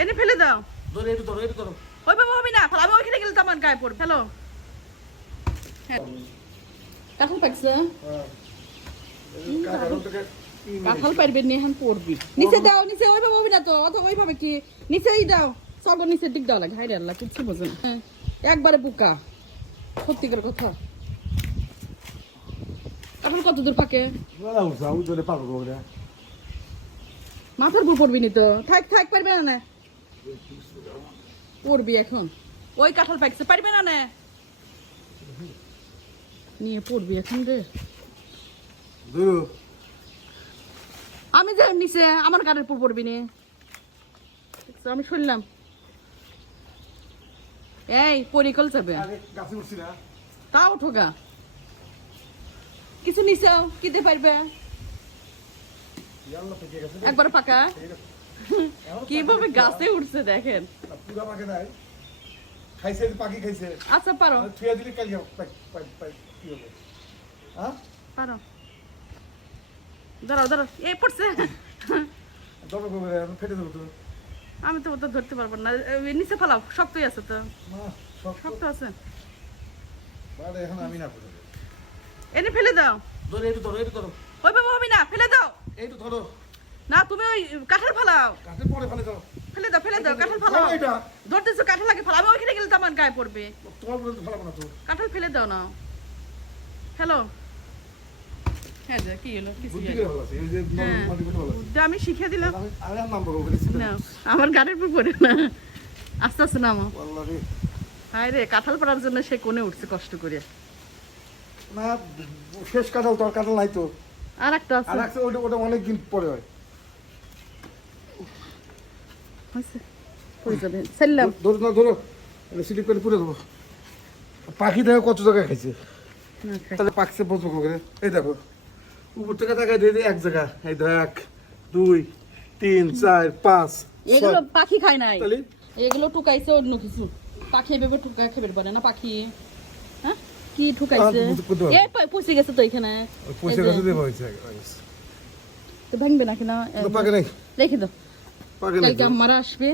এনে ফেলে দাও। ধরো একটু ধরো একটু ধরো। ওই বাবা হবে না আমি ওইখানে গেলে তো আমার গায়ে পড়বে। হ্যালো কাঁঠাল পাকছে কাঁঠাল পারবে নি এখন পড়বি। নিচে দাও নিচে ওইভাবে হবে না তো অত ওইভাবে কি? নিচেই দাও। চলো নিচের দিক দাও লাগে। হাইরে আল্লাহ কিচ্ছু বোঝে না। হ্যাঁ, একবারে বুকা। সত্যিকার কথা। কাঁঠাল কত দূর পাকে মাথার উপর পড়বি নি তো। থাক থাক পারবে না না। পড়বি এখন? ওই কাঁঠাল পারবে না নিয়ে পড়বি এখন রে। আমি যে নিচে আমার গাড়ির উপর পড়বি নি। আমি শুনলাম। এই পরিকল যাবে। তাও ঠোকা কিছু নিচেও কিতে পারবে? একবার পাকা কীভাবে গাছে উঠছে দেখেন? খাইছে পাখি খাইছে। আচ্ছা পারো। থুয়া দিলে কালি কি হবে? হ্যাঁ? পারো। এই পড়ছে। ফেটে দেবো তো। আমি তো ওটা ধরতে পারব না। নিচে ফালাও শক্তই আছে তো। শক্ত। আছে। এখন আমি না এনে ফেলে দাও। ধরো একটু ধরো একটু ধরো। ওই বাবা হবে না ফেলে দাও। একটু ধরো। না তুমি ওই কাঁঠাল ফালাও। কাঠে পরে ফেলে দাও। ফেলে দাও ফেলে দাও কাঁঠাল ফালাও। এটা ধরতেছো কাঁঠাল ফালাও আমি ওইখানে গেলে তো আমার গায়ে পড়বে। তোমার পর্যন্ত ফেলাবো না তো। কাঁঠাল ফেলে দাও না। হ্যালো হ্যাঁ যে কি হলো? কিছু আমি দিলাম। না আমার গাড়ির উপর পড়ে না। আস্তে আস্তে নামো। রে হায় রে কাঁঠাল পাড়ার জন্য সে কোণে উঠছে কষ্ট করে। না শেষ কাঁঠাল তোর কাঁঠাল নাই তো। আর একটা আর আছে। একটা ওটা অনেক দিন পরে হয়। পড়ে যাবে। চাইলাম ধরো না ধরো। স্লিপ করে পুরে দেবো। পাখি দেখো কত জায়গায় খাইছে। তাহলে পাকছে বসবো করে এই দেখো উপর থেকে তাকায় দিয়ে এক জায়গা। এই দেখো এক দুই তিন চার পাঁচ এগুলো পাখি খায় নাই। এগুলো টুকাইছে অন্য কিছু। পাখি এভাবে টুকাই খেবে পারে না পাখি। হ্যাঁ? কি ঠুকাইছে। এ পচে গেছে তো এখানে। দেবো হয়েছে। তো ভাঙবে নাকি না? নেই। রেখে দাও। কালকে আমার আসবে।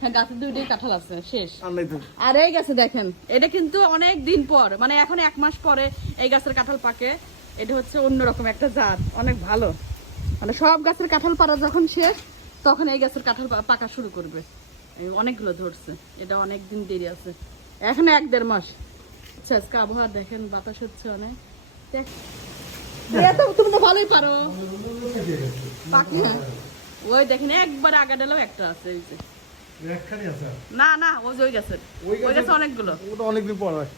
হ্যাঁ গাছের দুইটাই কাঁঠাল আছে শেষ। আর নাই তো। আর এই গাছে দেখেন এটা কিন্তু অনেক দিন পর মানে এখন এক মাস পরে এই গাছের কাঁঠাল পাকে। এটা হচ্ছে অন্যরকম একটা জাত অনেক ভালো। মানে সব গাছের কাঁঠাল পাড়া যখন শেষ তখন এই গাছের কাঁঠাল পাকা শুরু করবে। অনেকগুলো ধরছে এটা অনেক দিন দেরি আছে। এখন এক দেড় মাস। আচ্ছা আজকে আবহাওয়া দেখেন বাতাস হচ্ছে অনেক। দেখ। তুমি তো ভালোই পারো। পাকি হ্যাঁ। ওই দেখেন একবার আগা ডালেও একটা আছে এই যে। না না ওই যে ওই গাছের। ওই ওই গাছে অনেকগুলো। ওটা অনেকদিন পর হয়।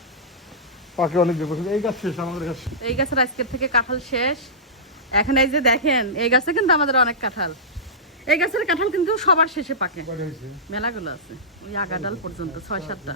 পাখি অনেকদিন পর এই গাছ শেষ আমাদের শেষ। এই গাছের আজকের থেকে কাঁঠাল শেষ। এখন এই যে দেখেন এই গাছে কিন্তু আমাদের অনেক কাঁঠাল। এই গাছের কাঁঠাল কিন্তু সবার শেষে পাকে। মেলাগুলো আছে। ওই আগাডাল পর্যন্ত ছয় সাতটা।